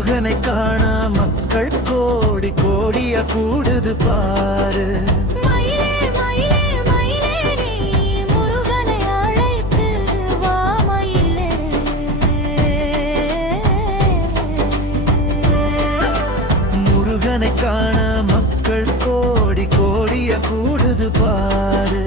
முருகனை காண மக்கள் கோடி கோடியா கூடுது பாரு. மயிலே மயிலே மயிலே நீ முருகனை அழைத்து வா மயிலே. முருகனை காண மக்கள் கோடி கோடியா கூடுது பாரு.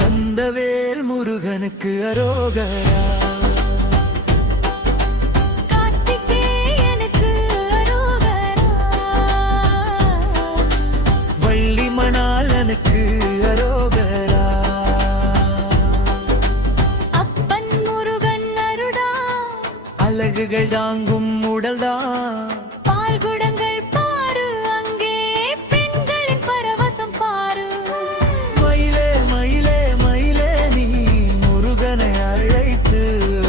கந்தவேல் முருகனுக்கு அரோகரா. கார்த்திகேயனுக்கு அரோகரா. வள்ளி மணாளனுக்கு அரோகரா. அப்பன் முருகன் அருடா. அழகுகள் தாங்கும் உடல்தான். பால்குடங்கள் பாரு அங்கே பெண்களின் பரவசம் பாரு. மயிலே மயிலே மயிலே நீ முருகனை அழைத்து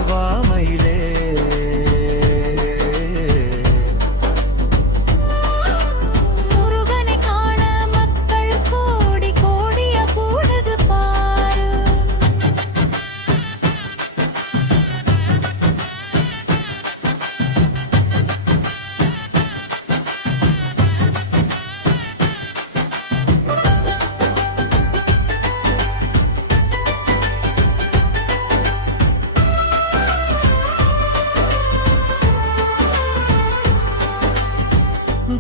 வா மயிலே. முருகனை காண மக்கள் கோடி கோடியா கூடுது பாரு.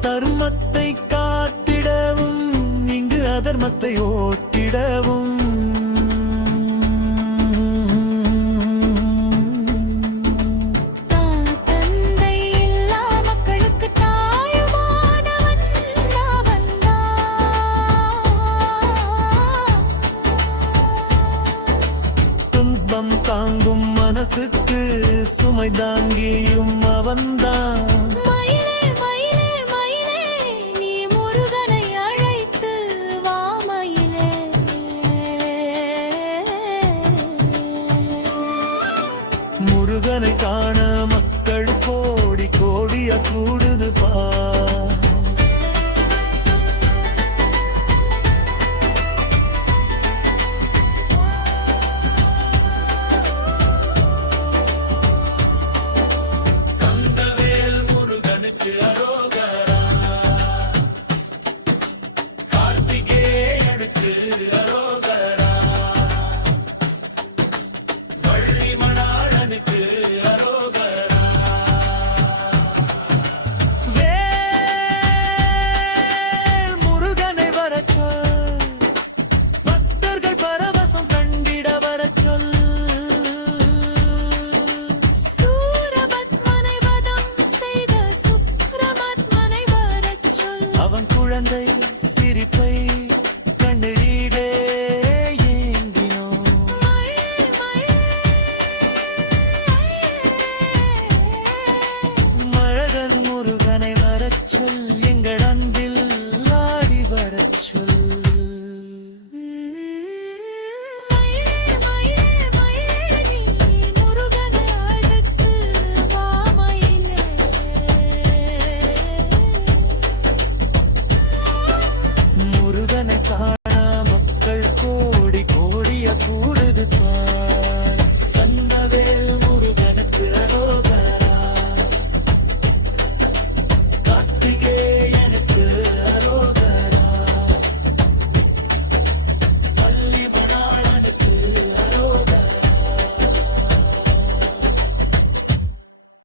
தர்மத்தை காத்திடவும் இங்கு அதர்மத்தை ஓட்டிடவும் தந்தை இல்லா மக்களுக்கு தாயுமானவன் துன்பம் தாங்கும் மனசுக்கு சுமை தாங்கியும் அவன்தான். மயிலே மயிலே மயிலே நீ முருகனை அழைத்து வா மயிலே. முருகனை காண மக்கள் கோடி கோடியா கூடுது பாரு.